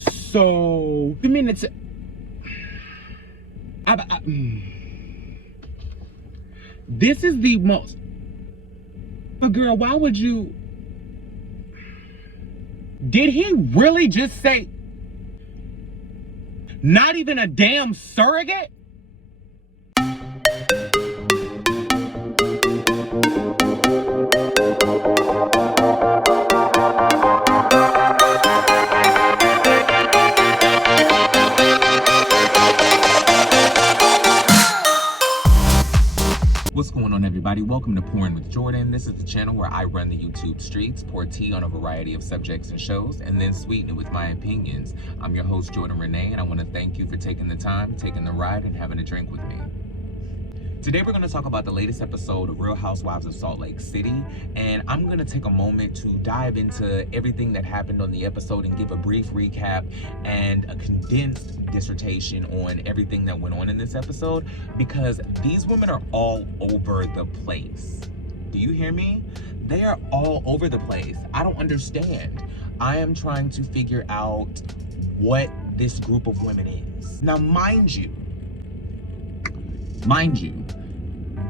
So, the minutes. This is the most. But girl, why would you? Did he really just say? Not even a damn surrogate? What's going on, everybody? Welcome to Pouring with Jordan. This is the channel where I run the YouTube streets, pour tea on a variety of subjects and shows, and then sweeten it with my opinions. I'm your host, JordenRanae, and I want to thank you for taking the time, taking the ride, and having a drink with me. Today we're going to talk about the latest episode of Real Housewives of Salt Lake City, and I'm going to take a moment to dive into everything that happened on the episode and give a brief recap and a condensed dissertation on everything that went on in this episode, because these women are all over the place. Do you hear me? They are all over the place. I don't understand. I am trying to figure out what this group of women is. Now, mind you,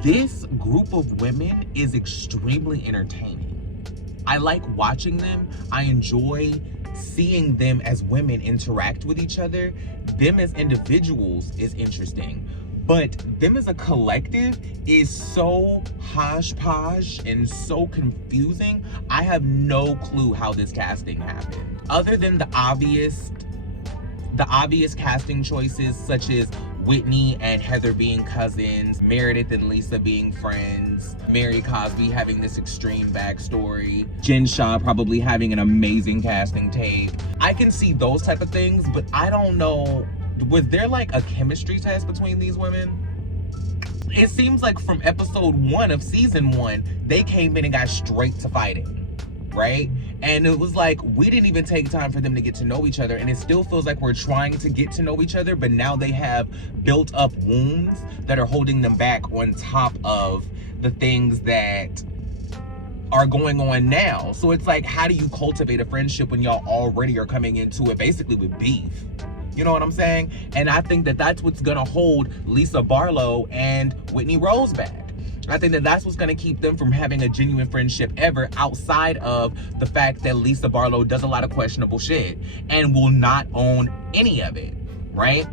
this group of women is extremely entertaining. I like watching them. I enjoy seeing them as women interact with each other. Them as individuals is interesting, but them as a collective is so hodgepodge and so confusing. I have no clue how this casting happened, other than the obvious casting choices, such as Whitney and Heather being cousins, Meredith and Lisa being friends, Mary Cosby having this extreme backstory, Jen Shah probably having an amazing casting tape. I can see those type of things, but I don't know, was there like a chemistry test between these women? It seems like from episode 1 of season 1, they came in and got straight to fighting, right? And it was like, we didn't even take time for them to get to know each other, and it still feels like we're trying to get to know each other, but now they have built up wounds that are holding them back on top of the things that are going on now. So it's like, how do you cultivate a friendship when y'all already are coming into it basically with beef? You know what I'm saying? And I think that that's what's gonna hold Lisa Barlow and Whitney Rose back. I think that that's what's going to keep them from having a genuine friendship ever, outside of the fact that Lisa Barlow does a lot of questionable shit and will not own any of it, right?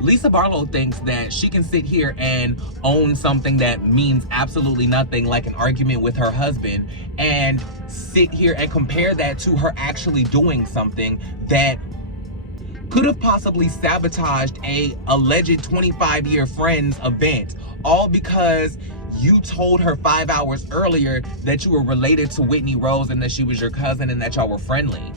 Lisa Barlow thinks that she can sit here and own something that means absolutely nothing, like an argument with her husband, and sit here and compare that to her actually doing something that could have possibly sabotaged a alleged 25-year friends event, all because you told her 5 hours earlier that you were related to Whitney Rose and that she was your cousin and that y'all were friendly.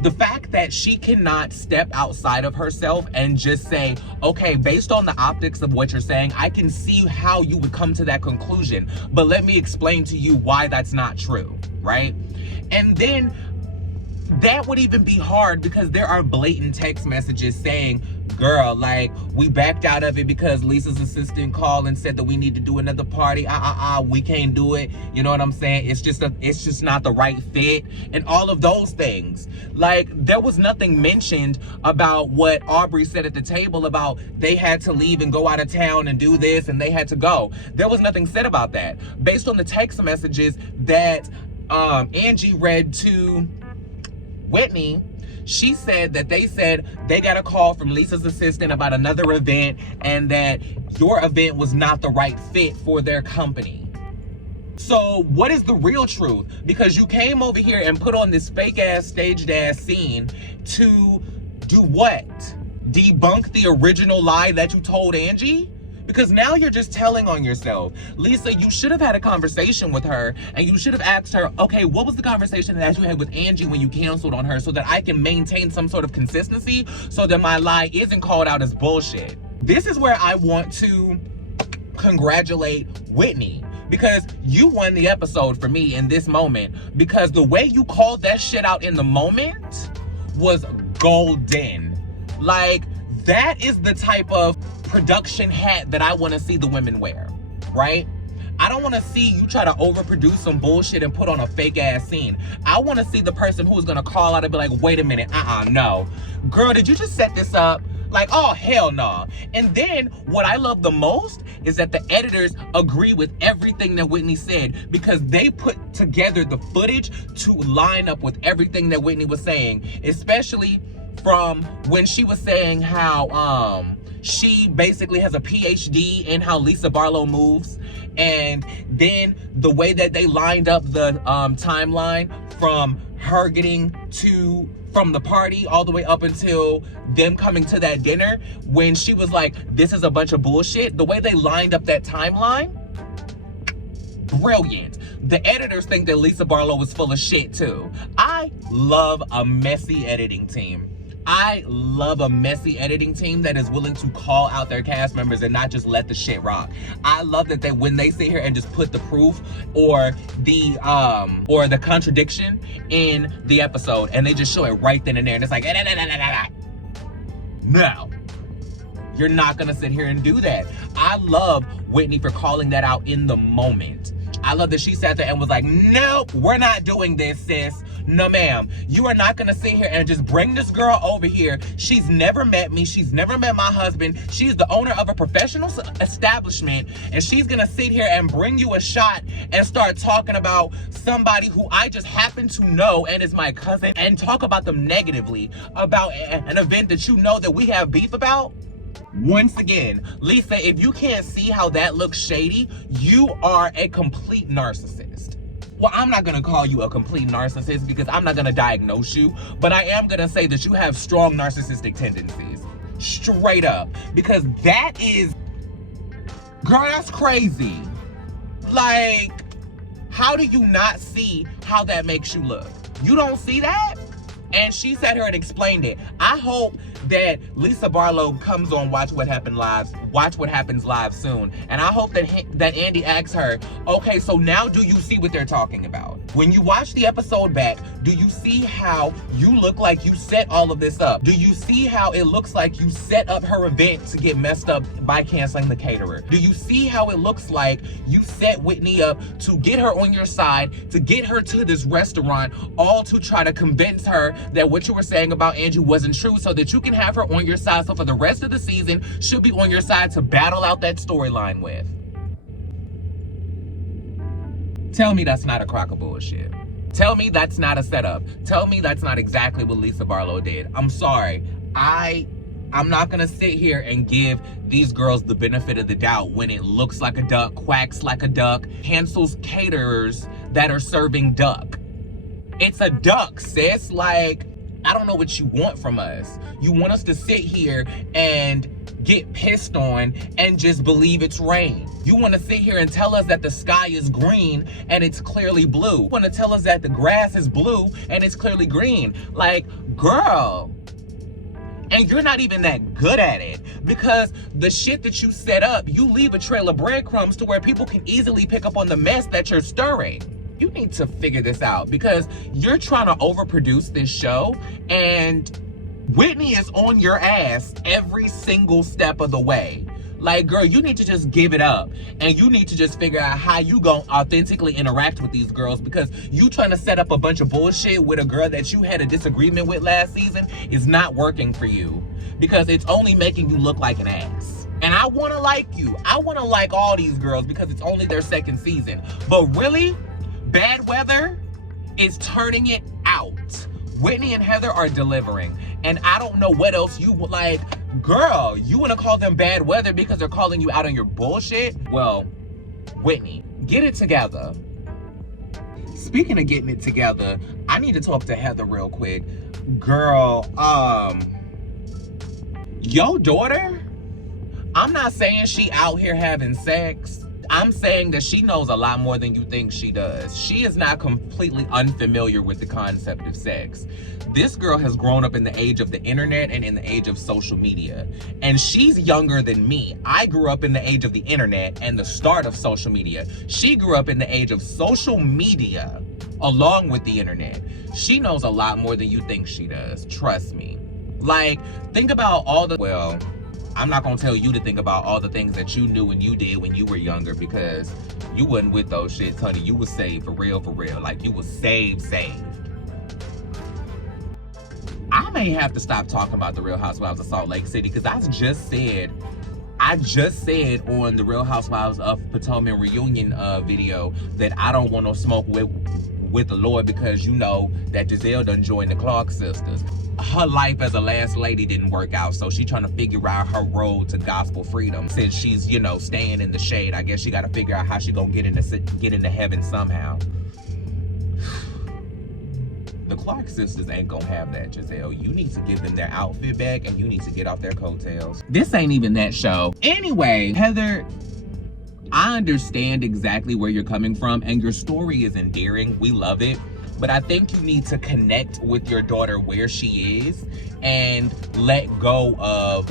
The fact that she cannot step outside of herself and just say, okay, based on the optics of what you're saying, I can see how you would come to that conclusion, but let me explain to you why that's not true, right? And then that would even be hard because there are blatant text messages saying, girl, like, we backed out of it because Lisa's assistant called and said that we need to do another party. We can't do it. You know what I'm saying? It's just not the right fit, and all of those things. Like, there was nothing mentioned about what Aubrey said at the table about they had to leave and go out of town and do this and they had to go. There was nothing said about that. Based on the text messages that Angie read to Whitney, she said that they said they got a call from Lisa's assistant about another event and that your event was not the right fit for their company. So what is the real truth? Because you came over here and put on this fake ass staged ass scene to do what? Debunk the original lie that you told Angie? Because now you're just telling on yourself. Lisa, you should have had a conversation with her and you should have asked her, okay, what was the conversation that you had with Angie when you canceled on her, so that I can maintain some sort of consistency so that my lie isn't called out as bullshit. This is where I want to congratulate Whitney, because you won the episode for me in this moment, because the way you called that shit out in the moment was golden. Like, that is the type of production hat that I want to see the women wear, right? I don't want to see you try to overproduce some bullshit and put on a fake ass scene. I want to see the person who is going to call out and be like, wait a minute, no. Girl, did you just set this up? Like, oh, hell no. And then what I love the most is that the editors agree with everything that Whitney said, because they put together the footage to line up with everything that Whitney was saying, especially from when she was saying how she basically has a PhD in how Lisa Barlow moves. And then the way that they lined up the timeline from her getting from the party all the way up until them coming to that dinner, when she was like, this is a bunch of bullshit. The way they lined up that timeline, brilliant. The editors think that Lisa Barlow was full of shit too. I love a messy editing team. I love a messy editing team that is willing to call out their cast members and not just let the shit rock. I love that when they sit here and just put the proof or the contradiction in the episode, and they just show it right then and there, and it's like, no, you're not gonna sit here and do that. I love Whitney for calling that out in the moment. I love that she sat there and was like, nope, we're not doing this, sis. No, ma'am. You are not going to sit here and just bring this girl over here. She's never met me. She's never met my husband. She's the owner of a professional establishment, and she's going to sit here and bring you a shot and start talking about somebody who I just happen to know and is my cousin, and talk about them negatively about an event that you know that we have beef about. Once again, Lisa, if you can't see how that looks shady, you are a complete narcissist. Well, I'm not going to call you a complete narcissist because I'm not going to diagnose you, but I am going to say that you have strong narcissistic tendencies. Straight up. Because that is, girl, that's crazy. Like, how do you not see how that makes you look? You don't see that? And she sat here and explained it. I hope that Lisa Barlow comes on Watch What Happens Live soon. And I hope that Andy asks her, okay, so now do you see what they're talking about? When you watch the episode back, do you see how you look like you set all of this up? Do you see how it looks like you set up her event to get messed up by canceling the caterer? Do you see how it looks like you set Whitney up to get her on your side, to get her to this restaurant, all to try to convince her that what you were saying about Andrew wasn't true, so that you can have her on your side, so for the rest of the season, she'll be on your side to battle out that storyline with? Tell me that's not a crock of bullshit. Tell me that's not a setup. Tell me that's not exactly what Lisa Barlow did. I'm sorry. I'm not gonna sit here and give these girls the benefit of the doubt when it looks like a duck, quacks like a duck, cancels caterers that are serving duck. It's a duck, sis. Like, I don't know what you want from us. You want us to sit here and get pissed on and just believe it's rain. You want to sit here and tell us that the sky is green and it's clearly blue. You want to tell us that the grass is blue and it's clearly green. Like, girl. And you're not even that good at it, because the shit that you set up, you leave a trail of breadcrumbs to where people can easily pick up on the mess that you're stirring. You need to figure this out, because you're trying to overproduce this show, and Whitney is on your ass every single step of the way. Like, girl, you need to just give it up, and you need to just figure out how you gonna authentically interact with these girls, because you trying to set up a bunch of bullshit with a girl that you had a disagreement with last season is not working for you, because it's only making you look like an ass. And I want to like you. I want to like all these girls because it's only their second season. But really, Bad Weather is turning it out. Whitney and Heather are delivering. And I don't know what else you would like. Girl, you want to call them bad weather because they're calling you out on your bullshit? Well, Whitney, get it together. Speaking of getting it together, I need to talk to Heather real quick. Girl, your daughter, I'm not saying she out here having sex. I'm saying that she knows a lot more than you think she does. She is not completely unfamiliar with the concept of sex. This girl has grown up in the age of the internet and in the age of social media. And she's younger than me. I grew up in the age of the internet and the start of social media. She grew up in the age of social media along with the internet. She knows a lot more than you think she does. Trust me. Like, think about all the, well, I'm not gonna tell you to think about all the things that you knew and you did when you were younger, because you wasn't with those shits, honey. You was saved for real, for real. Like, you was saved. I may have to stop talking about the Real Housewives of Salt Lake City, because I just said on the Real Housewives of Potomac reunion video that I don't want no smoke with the Lord, because you know that Giselle done joined the Clark sisters. Her life as a last lady didn't work out, so she trying to figure out her road to gospel freedom. Since she's, you know, staying in the shade, I guess she got to figure out how she gonna get into heaven somehow. The Clark sisters ain't gonna have that, Giselle. You need to give them their outfit back, and you need to get off their coattails. This ain't even that show. Anyway, Heather, I understand exactly where you're coming from, and your story is endearing. We love it. But I think you need to connect with your daughter where she is and let go of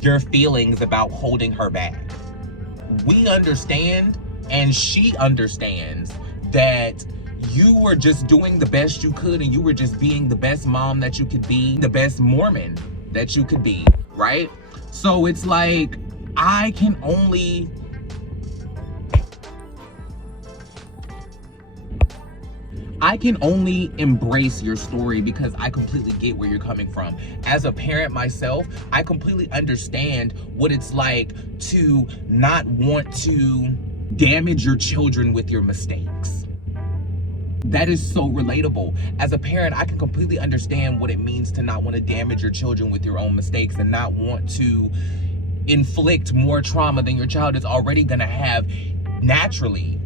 your feelings about holding her back. We understand, and she understands, that you were just doing the best you could, and you were just being the best mom that you could be, the best Mormon that you could be, right? So it's like, I can only embrace your story, because I completely get where you're coming from. As a parent myself, I completely understand what it's like to not want to damage your children with your mistakes. That is so relatable. As a parent, I can completely understand what it means to not want to damage your children with your own mistakes, and not want to inflict more trauma than your child is already gonna have naturally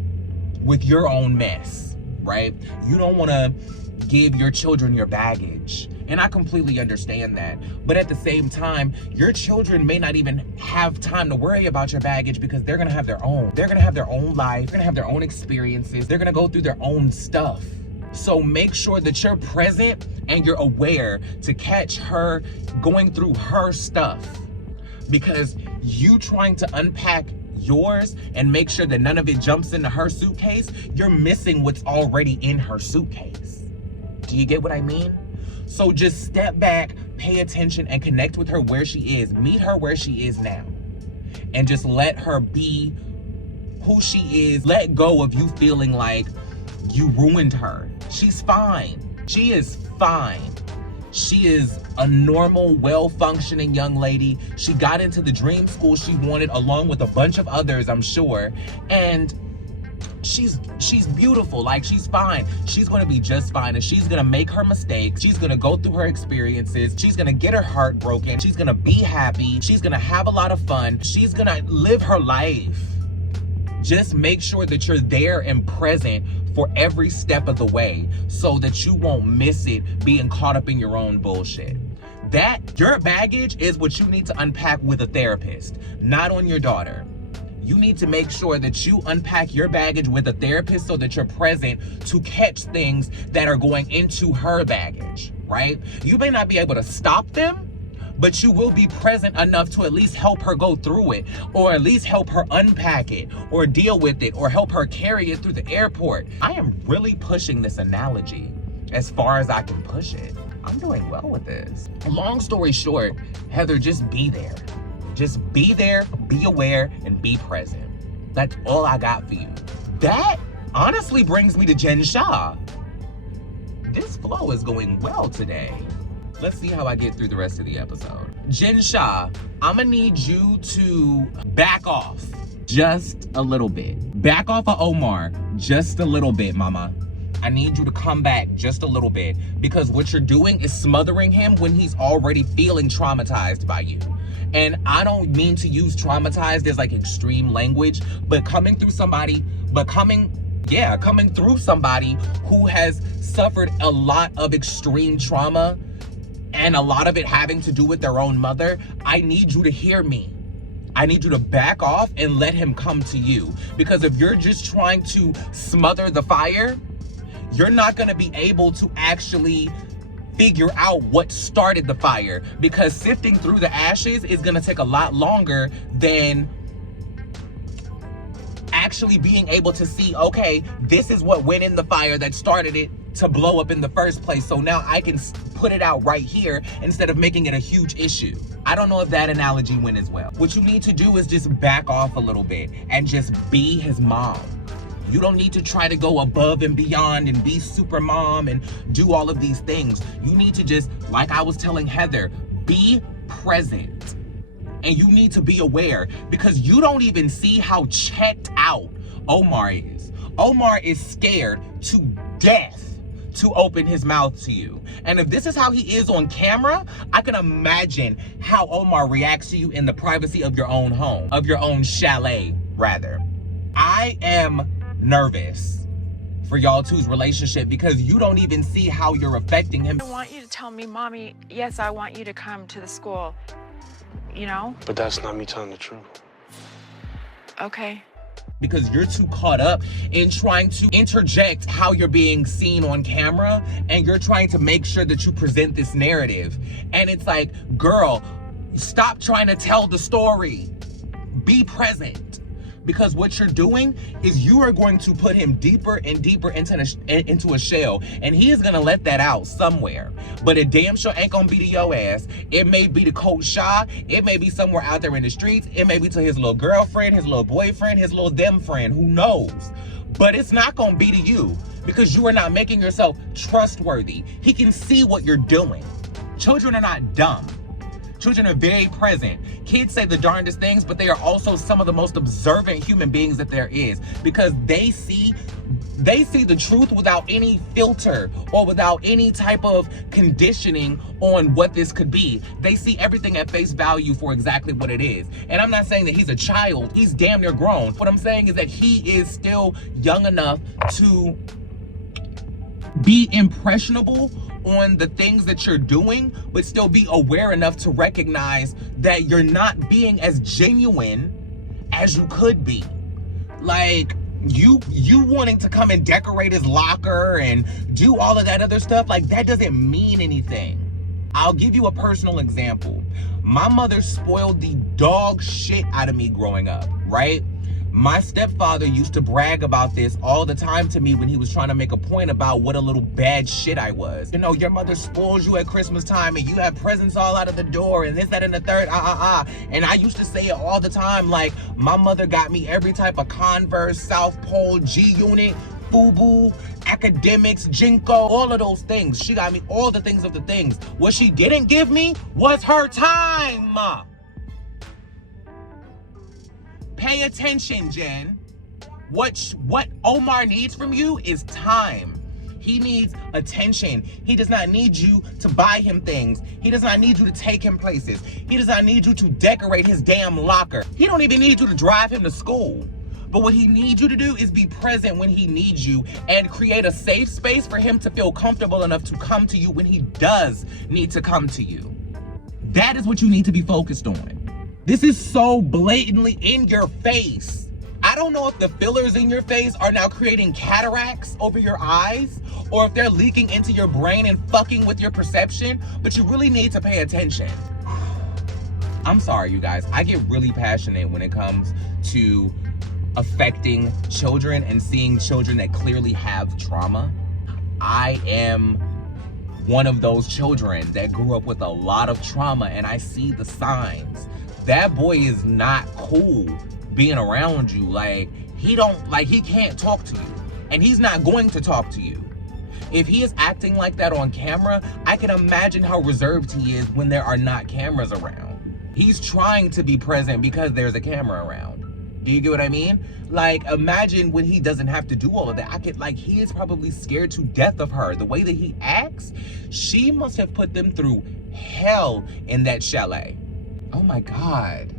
with your own mess, right? You don't want to give your children your baggage, and I completely understand that. But at the same time, your children may not even have time to worry about your baggage, because they're gonna have their own. They're gonna have their own life. They're gonna have their own experiences. They're gonna go through their own stuff. So make sure that you're present and you're aware to catch her going through her stuff, because you trying to unpack yours and make sure that none of it jumps into her suitcase, you're missing what's already in her suitcase. Do you get what I mean? So just step back, pay attention, and connect with her where she is. Meet her where she is now, and just let her be who she is. Let go of you feeling like you ruined her. She's fine. She is fine. She is a normal, well-functioning young lady. She got into the dream school she wanted, along with a bunch of others, I'm sure. And she's beautiful. Like, she's fine. She's gonna be just fine, and she's gonna make her mistakes. She's gonna go through her experiences. She's gonna get her heart broken. She's gonna be happy. She's gonna have a lot of fun. She's gonna live her life. Just make sure that you're there and present for every step of the way, so that you won't miss it being caught up in your own bullshit. That, your baggage is what you need to unpack with a therapist, not on your daughter. You need to make sure that you unpack your baggage with a therapist, so that you're present to catch things that are going into her baggage, right? You may not be able to stop them, but you will be present enough to at least help her go through it, or at least help her unpack it, or deal with it, or help her carry it through the airport. I am really pushing this analogy as far as I can push it. I'm doing well with this. Long story short, Heather, just be there. Just be there, be aware, and be present. That's all I got for you. That honestly brings me to Jen Shah. This flow is going well today. Let's see how I get through the rest of the episode. Jen Shah, I'm gonna need you to back off just a little bit. Back off of Omar just a little bit, mama. I need you to come back just a little bit, because what you're doing is smothering him when he's already feeling traumatized by you. And I don't mean to use traumatized as like extreme language, but coming through somebody who has suffered a lot of extreme trauma, and a lot of it having to do with their own mother, I need you to hear me. I need you to back off and let him come to you. Because if you're just trying to smother the fire, you're not gonna be able to actually figure out what started the fire, because sifting through the ashes is gonna take a lot longer than actually being able to see, okay, this is what went in the fire that started it, to blow up in the first place. So now I can put it out right here instead of making it a huge issue. I don't know if that analogy went as well. What you need to do is just back off a little bit and just be his mom. You don't need to try to go above and beyond and be super mom and do all of these things. You need to just, like I was telling Heather, be present. And you need to be aware, because you don't even see how checked out Omar is. Omar is scared to death to open his mouth to you. And if this is how he is on camera, I can imagine how Omar reacts to you in the privacy of your own home, of your own chalet, rather. I am nervous for y'all two's relationship because you don't even see how you're affecting him. I want you to tell me, Mommy, yes, I want you to come to the school, you know? But that's not me telling the truth. Okay. Because you're too caught up in trying to interject how you're being seen on camera, and you're trying to make sure that you present this narrative. And it's like, girl, stop trying to tell the story. Be present. Because what you're doing is you are going to put him deeper and deeper into a shell, and he is gonna let that out somewhere. But it damn sure ain't gonna be to your ass. It may be to Coach Shaw. It may be somewhere out there in the streets. It may be to his little girlfriend, his little boyfriend, his little them friend, who knows? But it's not gonna be to you, because you are not making yourself trustworthy. He can see what you're doing. Children are not dumb. Children are very present. Kids say the darndest things, but they are also some of the most observant human beings that there is, because they see the truth without any filter or without any type of conditioning on what this could be. They see everything at face value for exactly what it is. And I'm not saying that he's a child. He's damn near grown. What I'm saying is that he is still young enough to be impressionable on the things that you're doing, but still be aware enough to recognize that you're not being as genuine as you could be. Like, you wanting to come and decorate his locker and do all of that other stuff, like, that doesn't mean anything. I'll give you a personal example. My mother spoiled the dog shit out of me growing up, right? My stepfather used to brag about this all the time to me when he was trying to make a point about what a little bad shit I was. You know, your mother spoils you at Christmas time and you have presents all out of the door and this, that, and the third, And I used to say it all the time, like, my mother got me every type of Converse, South Pole, G-Unit, FUBU, academics, Jinko, all of those things. She got me all the things of the things. What she didn't give me was her time. Pay attention, Jen. What Omar needs from you is time. He needs attention. He does not need you to buy him things. He does not need you to take him places. He does not need you to decorate his damn locker. He don't even need you to drive him to school. But what he needs you to do is be present when he needs you and create a safe space for him to feel comfortable enough to come to you when he does need to come to you. That is what you need to be focused on. This is so blatantly in your face. I don't know if the fillers in your face are now creating cataracts over your eyes, or if they're leaking into your brain and fucking with your perception, but you really need to pay attention. I'm sorry, you guys. I get really passionate when it comes to affecting children and seeing children that clearly have trauma. I am one of those children that grew up with a lot of trauma, and I see the signs. That boy is not cool being around you. Like, he can't talk to you, and he's not going to talk to you. If he is acting like that on camera, I can imagine how reserved he is when there are not cameras around. He's trying to be present because there's a camera around. Do you get what I mean? Like, imagine when he doesn't have to do all of that. He is probably scared to death of her. The way that he acts, she must have put them through hell in that chalet. Oh my God.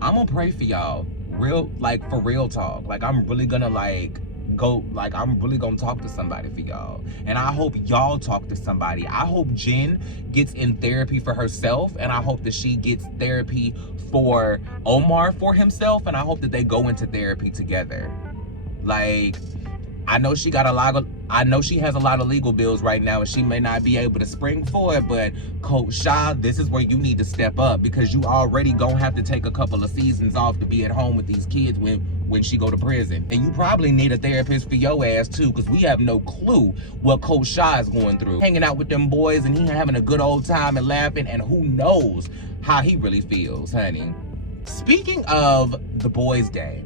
I'm gonna pray for y'all. For real talk. Like, I'm really gonna I'm really gonna talk to somebody for y'all. And I hope y'all talk to somebody. I hope Jen gets in therapy for herself, and I hope that she gets therapy for Omar for himself, and I hope that they go into therapy together. Like, I know she got a I know she has a lot of legal bills right now and she may not be able to spring for it, but Coach Shaw, this is where you need to step up, because you already gonna have to take a couple of seasons off to be at home with these kids when she go to prison. And you probably need a therapist for your ass too, because we have no clue what Coach Shaw is going through. Hanging out with them boys and he having a good old time and laughing, and who knows how he really feels, honey. Speaking of the boys' day,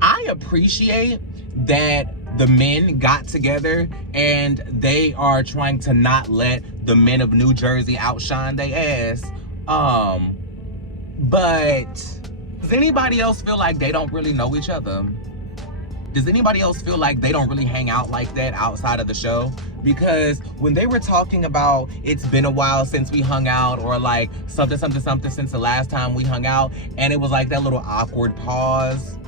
I appreciate that the men got together and they are trying to not let the men of New Jersey outshine their ass. But does anybody else feel like they don't really know each other? Does anybody else feel like they don't really hang out like that outside of the show? Because when they were talking about it's been a while since we hung out, or like something since the last time we hung out, and it was like that little awkward pause.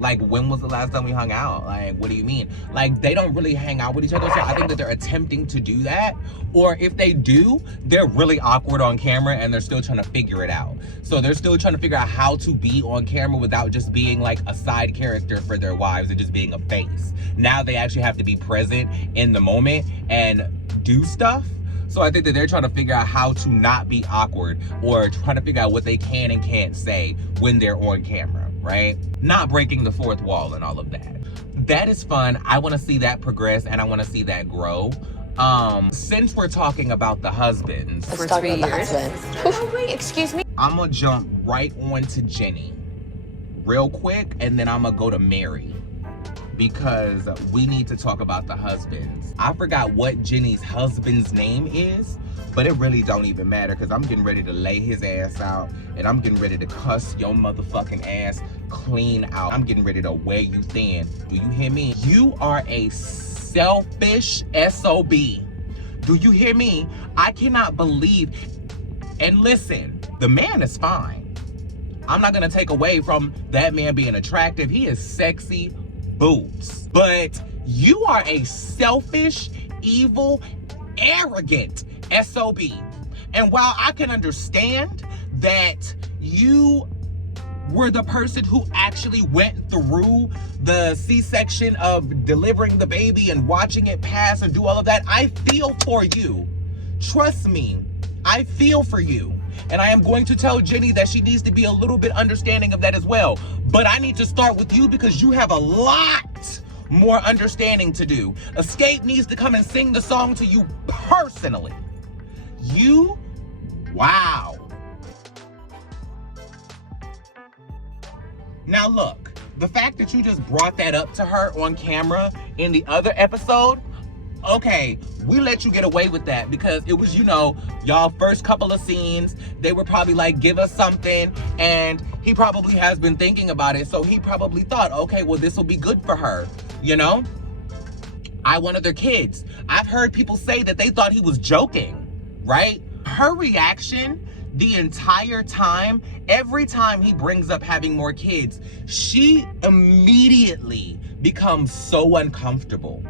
Like, when was the last time we hung out? Like, what do you mean? Like, they don't really hang out with each other. So I think that they're attempting to do that. Or if they do, they're really awkward on camera and they're still trying to figure it out. So they're still trying to figure out how to be on camera without just being like a side character for their wives and just being a face. Now they actually have to be present in the moment and do stuff. So I think that they're trying to figure out how to not be awkward, or trying to figure out what they can and can't say when they're on camera, right? Not breaking the fourth wall and all of that. That is fun. I want to see that progress and I want to see that grow. Since we're talking about the husbands, For 3 years. Oh, wait, excuse me. I'm gonna jump right on to Jenny real quick, and then I'm gonna go to Mary, because we need to talk about the husbands. I forgot what Jenny's husband's name is, but it really don't even matter, because I'm getting ready to lay his ass out and I'm getting ready to cuss your motherfucking ass clean out. I'm getting ready to wear you thin. Do you hear me? You are a selfish SOB. Do you hear me? I cannot believe. And listen, the man is fine. I'm not gonna take away from that man being attractive. He is sexy boots. But you are a selfish, evil, arrogant SOB. And while I can understand that you were the person who actually went through the C-section of delivering the baby and watching it pass and do all of that, I feel for you. Trust me, I feel for you. And I am going to tell Jenny that she needs to be a little bit understanding of that as well. But I need to start with you, because you have a lot more understanding to do. Escape needs to come and sing the song to you personally. You, wow. Now look, the fact that you just brought that up to her on camera in the other episode, okay, we let you get away with that because it was, you know, y'all first couple of scenes. They were probably like, give us something. And he probably has been thinking about it. So he probably thought, okay, well, this will be good for her. You know, I wanted their kids. I've heard people say that they thought he was joking, right? Her reaction the entire time, every time he brings up having more kids, she immediately becomes so uncomfortable.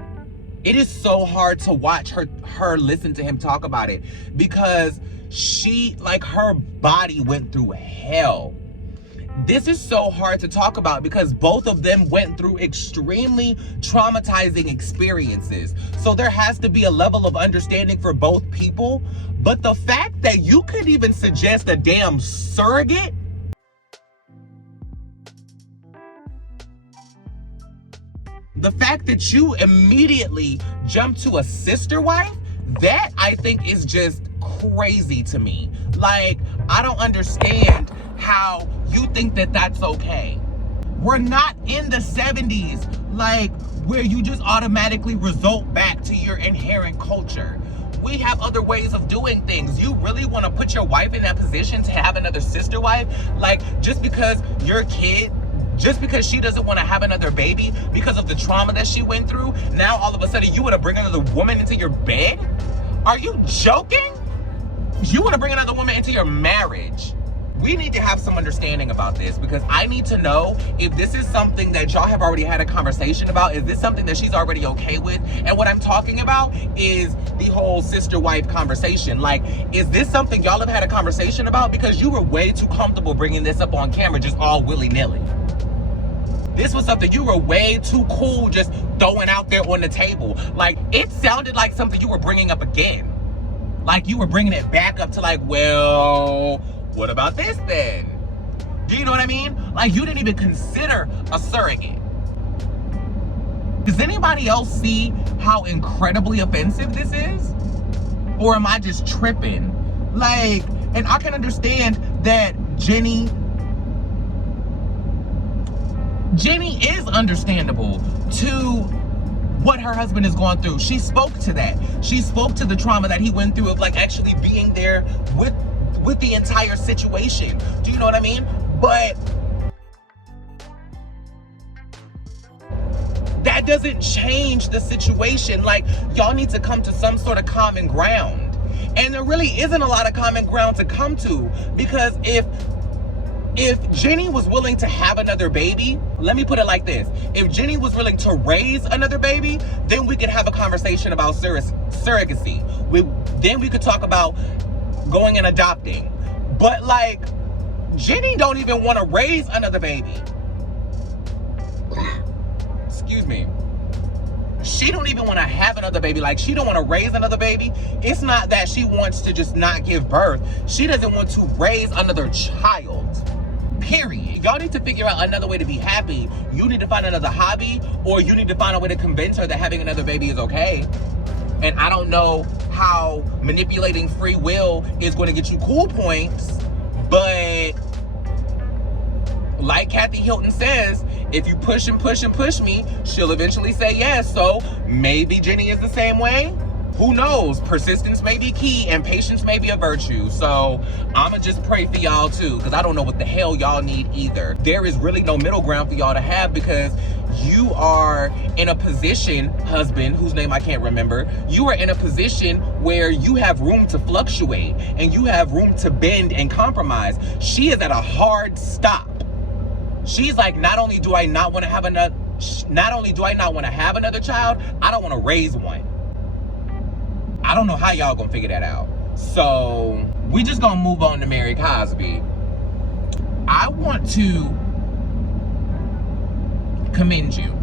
It is so hard to watch her listen to him talk about it, because she, like, her body went through hell. This is so hard to talk about because both of them went through extremely traumatizing experiences. So there has to be a level of understanding for both people. But the fact that you could even suggest a damn surrogate, the fact that you immediately jump to a sister wife, that I think is just crazy to me. Like, I don't understand how you think that that's okay. We're not in the 70s, like, where you just automatically result back to your inherent culture. We have other ways of doing things. You really want to put your wife in that position to have another sister wife? Like, just because your kid, just because she doesn't want to have another baby because of the trauma that she went through, now all of a sudden you want to bring another woman into your bed? Are you joking? You want to bring another woman into your marriage? We need to have some understanding about this, because I need to know if this is something that y'all have already had a conversation about. Is this something that she's already okay with? And what I'm talking about is the whole sister-wife conversation. Like, is this something y'all have had a conversation about? Because you were way too comfortable bringing this up on camera just all willy-nilly. This was something you were way too cool just throwing out there on the table. Like, it sounded like something you were bringing up again. Like, you were bringing it back up to like, well, what about this then? Do you know what I mean? Like, you didn't even consider a surrogate. Does anybody else see how incredibly offensive this is? Or am I just tripping? Like, and I can understand that Jenny is understandable to what her husband is going through. She spoke to that. She spoke to the trauma that he went through of like actually being there with the entire situation. Do you know what I mean? But that doesn't change the situation. Like, y'all need to come to some sort of common ground. And there really isn't a lot of common ground to come to, because if Jenny was willing to have another baby, let me put it like this. If Jenny was willing to raise another baby, then we could have a conversation about surrogacy. Then we could talk about going and adopting. But like, Jenny don't even want to raise another baby. Excuse me. She don't even want to have another baby. Like, she don't want to raise another baby. It's not that she wants to just not give birth. She doesn't want to raise another child. Period. Y'all need to figure out another way to be happy. You need to find another hobby, or you need to find a way to convince her that having another baby is okay. And I don't know how manipulating free will is going to get you cool points, but like Kathy Hilton says, if you push and push and push me, she'll eventually say yes. So maybe Jenny is the same way. Who knows? Persistence may be key and patience may be a virtue. So I'ma just pray for y'all too, because I don't know what the hell y'all need either. There is really no middle ground for y'all to have, because you are in a position, husband, whose name I can't remember, you are in a position where you have room to fluctuate and you have room to bend and compromise. She is at a hard stop. She's like, not only do I not want to have another child, I don't want to raise one. I don't know how y'all gonna figure that out. So we just gonna move on to Mary Cosby. I want to commend you.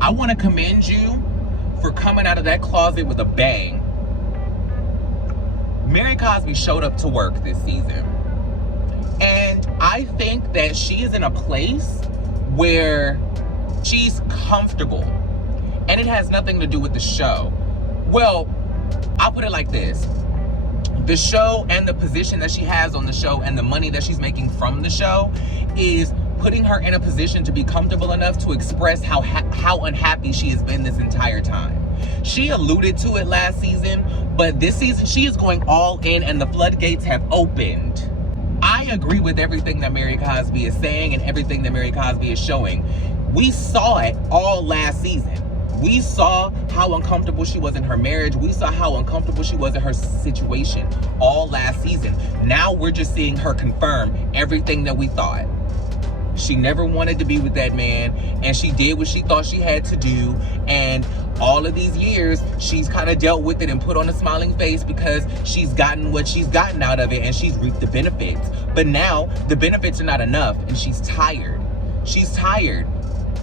I want to commend you for coming out of that closet with a bang. Mary Cosby showed up to work this season. And I think that she is in a place where she's comfortable. And it has nothing to do with the show. Well, I'll put it like this. The show and the position that she has on the show and the money that she's making from the show is putting her in a position to be comfortable enough to express how unhappy she has been this entire time. She alluded to it last season, but this season she is going all in and the floodgates have opened. I agree with everything that Mary Cosby is saying and everything that Mary Cosby is showing. We saw it all last season. We saw how uncomfortable she was in her marriage. We saw how uncomfortable she was in her situation all last season. Now we're just seeing her confirm everything that we thought. She never wanted to be with that man, and she did what she thought she had to do. And all of these years, she's kind of dealt with it and put on a smiling face because she's gotten what she's gotten out of it and she's reaped the benefits. But now the benefits are not enough and she's tired. She's tired.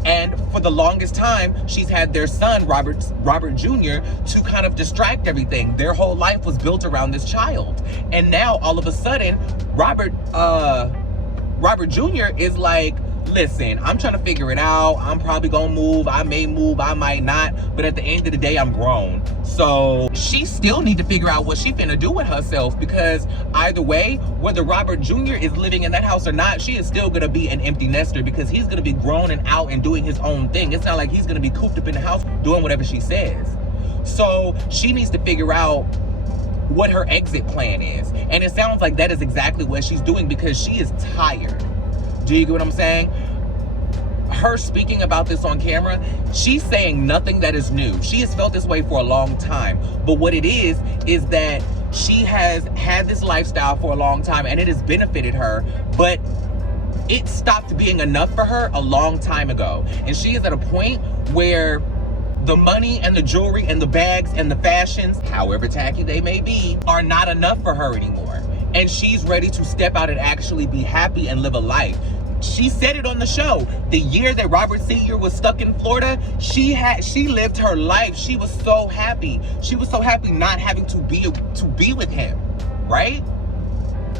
And for the longest time, she's had their son, Robert Jr., to kind of distract everything. Their whole life was built around this child. And now, all of a sudden, Robert Jr. is like, listen, I'm trying to figure it out. I'm probably gonna move. I may move, I might not. But at the end of the day, I'm grown. So she still need to figure out what she finna do with herself, because either way, whether Robert Jr. is living in that house or not, she is still gonna be an empty nester, because he's gonna be grown and out and doing his own thing. It's not like he's gonna be cooped up in the house doing whatever she says. So she needs to figure out what her exit plan is. And it sounds like that is exactly what she's doing, because she is tired. Do you get what I'm saying? Her speaking about this on camera, she's saying nothing that is new. She has felt this way for a long time. But what it is that she has had this lifestyle for a long time and it has benefited her, but it stopped being enough for her a long time ago. And she is at a point where the money and the jewelry and the bags and the fashions, however tacky they may be, are not enough for her anymore. And she's ready to step out and actually be happy and live a life. She said it on the show. The year that Robert Sr. was stuck in Florida, she lived her life. She was so happy. She was so happy not having to be with him, right?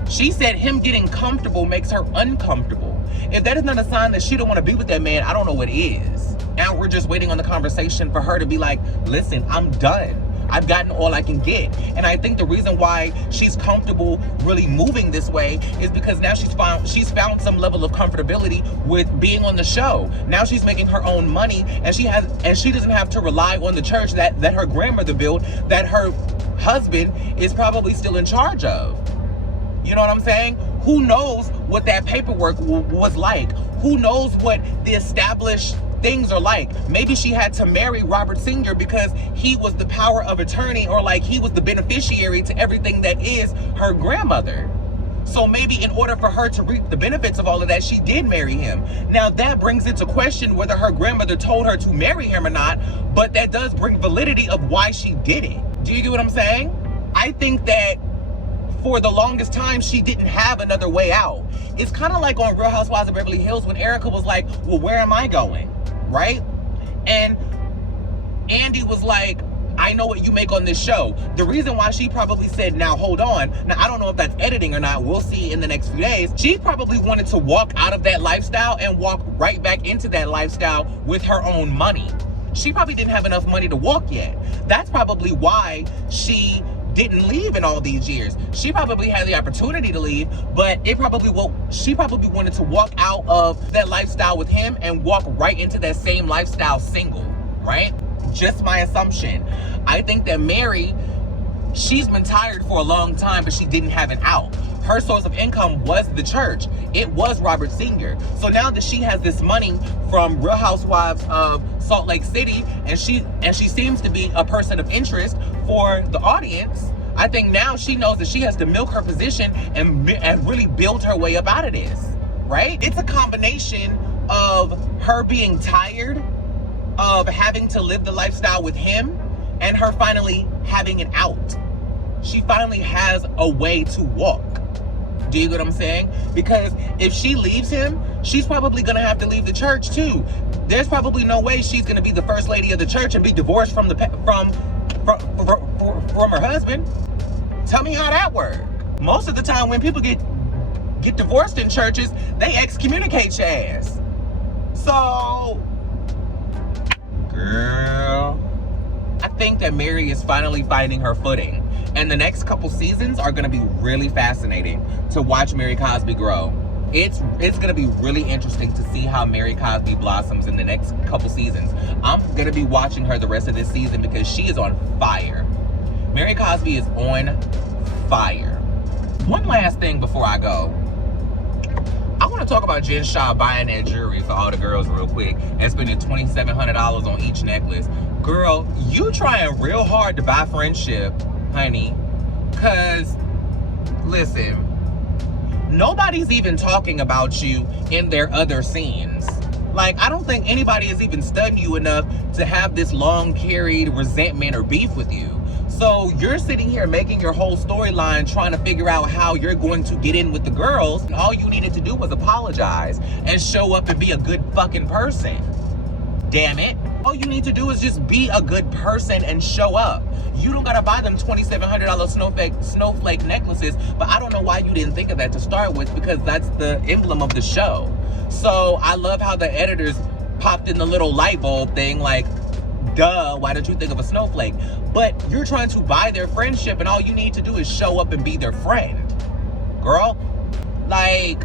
She said him getting comfortable makes her uncomfortable. If that is not a sign that she don't want to be with that man, I don't know what is. Now we're just waiting on the conversation for her to be like, listen, I'm done. I've gotten all I can get. And I think the reason why she's comfortable really moving this way is because now she's found some level of comfortability with being on the show. Now she's making her own money, and she doesn't have to rely on the church that her grandmother built, that her husband is probably still in charge of. You know what I'm saying? Who knows what that paperwork was like? Who knows what the established things are like? Maybe she had to marry Robert Sr. because he was the power of attorney, or like he was the beneficiary to everything that is her grandmother. So maybe in order for her to reap the benefits of all of that, she did marry him. Now that brings into question whether her grandmother told her to marry him or not, but that does bring validity of why she did it. Do you get what I'm saying? I think that for the longest time, she didn't have another way out. It's kind of like on Real Housewives of Beverly Hills when Erica was like, well, where am I going? Right? And Andy was like, I know what you make on this show. The reason why she probably said, now hold on. Now, I don't know if that's editing or not. We'll see in the next few days. She probably wanted to walk out of that lifestyle and walk right back into that lifestyle with her own money. She probably didn't have enough money to walk yet. That's probably why she didn't leave in all these years. She probably had the opportunity to leave, but she probably wanted to walk out of that lifestyle with him and walk right into that same lifestyle single, right? Just my assumption. I think that Mary, she's been tired for a long time, but she didn't have an out. Her source of income was the church. It was Robert Sr. So now that she has this money from Real Housewives of Salt Lake City, and she seems to be a person of interest for the audience, I think now she knows that she has to milk her position and really build her way up out of this, right? It's a combination of her being tired of having to live the lifestyle with him and her finally having an out. She finally has a way to walk. Do you get what I'm saying? Because if she leaves him, she's probably gonna have to leave the church too. There's probably no way she's gonna be the first lady of the church and be divorced from her husband. Tell me how that works. Most of the time when people get divorced in churches, they excommunicate your ass. So, girl, I think that Mary is finally finding her footing. And the next couple seasons are gonna be really fascinating to watch Mary Cosby grow. It's gonna be really interesting to see how Mary Cosby blossoms in the next couple seasons. I'm gonna be watching her the rest of this season because she is on fire. Mary Cosby is on fire. One last thing before I go. I want to talk about Jen Shah buying that jewelry for all the girls real quick and spending $2,700 on each necklace. Girl, you trying real hard to buy friendship, honey. Cause, listen, nobody's even talking about you in their other scenes. Like, I don't think anybody is even studying you enough to have this long carried resentment or beef with you. So you're sitting here making your whole storyline trying to figure out how you're going to get in with the girls. And all you needed to do was apologize and show up and be a good fucking person. Damn it. All you need to do is just be a good person and show up. You don't gotta buy them $2,700 snowflake necklaces, but I don't know why you didn't think of that to start with, because that's the emblem of the show. So I love how the editors popped in the little light bulb thing, like, duh, why did you think of a snowflake? But you're trying to buy their friendship, and all you need to do is show up and be their friend. Girl, like,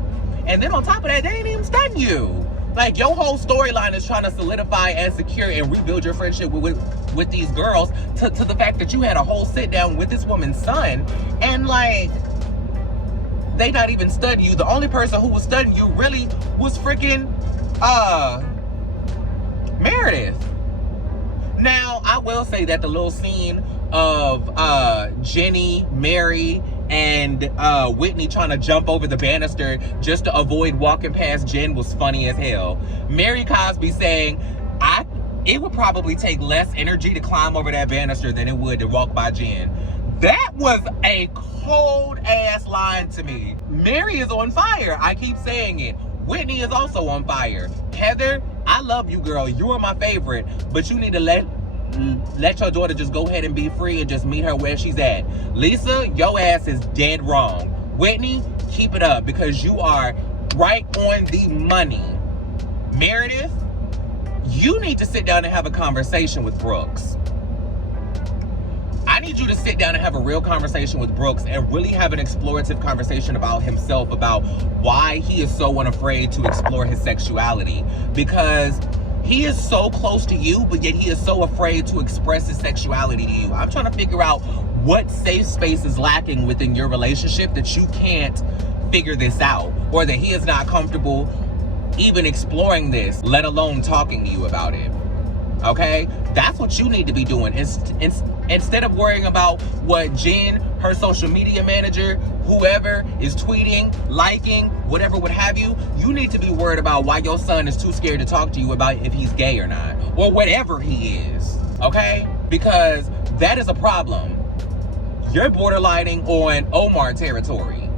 and then on top of that, they ain't even studying you. Like, your whole storyline is trying to solidify and secure and rebuild your friendship with these girls to the fact that you had a whole sit down with this woman's son, and like, they not even studying you. The only person who was studying you really was freaking Meredith. Now, I will say that the little scene of Jenny, Mary, and Whitney trying to jump over the banister just to avoid walking past Jen was funny as hell. Mary Cosby saying, it would probably take less energy to climb over that banister than it would to walk by Jen. That was a cold ass line to me. Mary is on fire. I keep saying it. Whitney is also on fire. Heather, I love you, girl. You are my favorite, but you need to let your daughter just go ahead and be free and just meet her where she's at. Lisa, your ass is dead wrong. Whitney, keep it up because you are right on the money. Meredith, you need to sit down and have a conversation with Brooks. I need you to sit down and have a real conversation with Brooks and really have an explorative conversation about himself, about why he is so unafraid to explore his sexuality. Because he is so close to you, but yet he is so afraid to express his sexuality to you. I'm trying to figure out what safe space is lacking within your relationship that you can't figure this out, or that he is not comfortable even exploring this, let alone talking to you about it. Okay? That's what you need to be doing. Instead of worrying about what Jen, her social media manager, whoever is tweeting, liking, whatever would have you, you need to be worried about why your son is too scared to talk to you about if he's gay or not, or whatever he is. Okay? Because that is a problem. You're borderlining on Omar territory.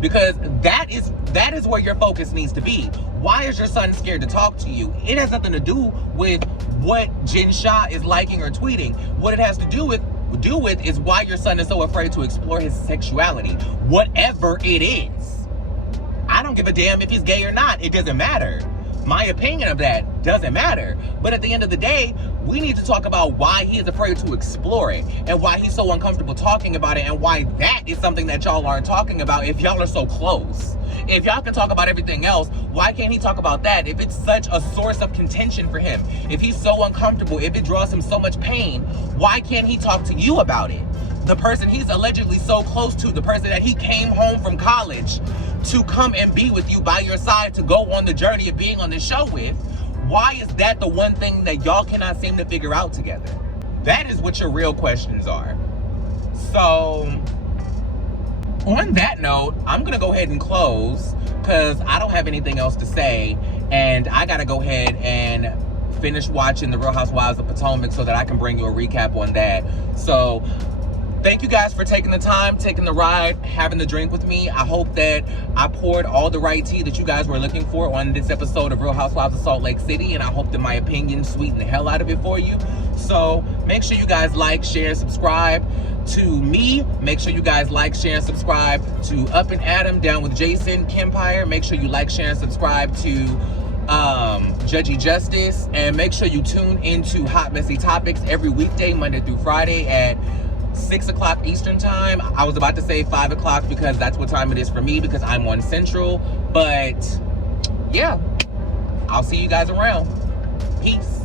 Because that is where your focus needs to be. Why is your son scared to talk to you? It has nothing to do with what Jen Shah is liking or tweeting. What it has to do with is why your son is so afraid to explore his sexuality. Whatever it is. I don't give a damn if he's gay or not. It doesn't matter. My opinion of that doesn't matter. But at the end of the day, we need to talk about why he is afraid to explore it and why he's so uncomfortable talking about it and why that is something that y'all aren't talking about if y'all are so close. If y'all can talk about everything else, why can't he talk about that? If it's such a source of contention for him, if he's so uncomfortable, if it draws him so much pain, why can't he talk to you about it? The person he's allegedly so close to, the person that he came home from college to come and be with you by your side to go on the journey of being on the show with, why is that the one thing that y'all cannot seem to figure out together? That is what your real questions are. So, on that note, I'm gonna go ahead and close because I don't have anything else to say, and I gotta go ahead and finish watching The Real Housewives of Potomac so that I can bring you a recap on that. So, thank you guys for taking the time, taking the ride, having the drink with me. I hope that I poured all the right tea that you guys were looking for on this episode of Real Housewives of Salt Lake City, and I hope that my opinion sweetened the hell out of it for you. So make sure you guys like, share, and subscribe to me. Make sure you guys like, share, and subscribe to Up and Adam, Down with Jason, Kempire. Make sure you like, share, and subscribe to Judgy Justice, and make sure you tune into Hot Messy Topics every weekday, Monday through Friday at 6 o'clock Eastern time. I was about to say 5 o'clock because that's what time it is for me because I'm on Central. But yeah, I'll see you guys around. Peace.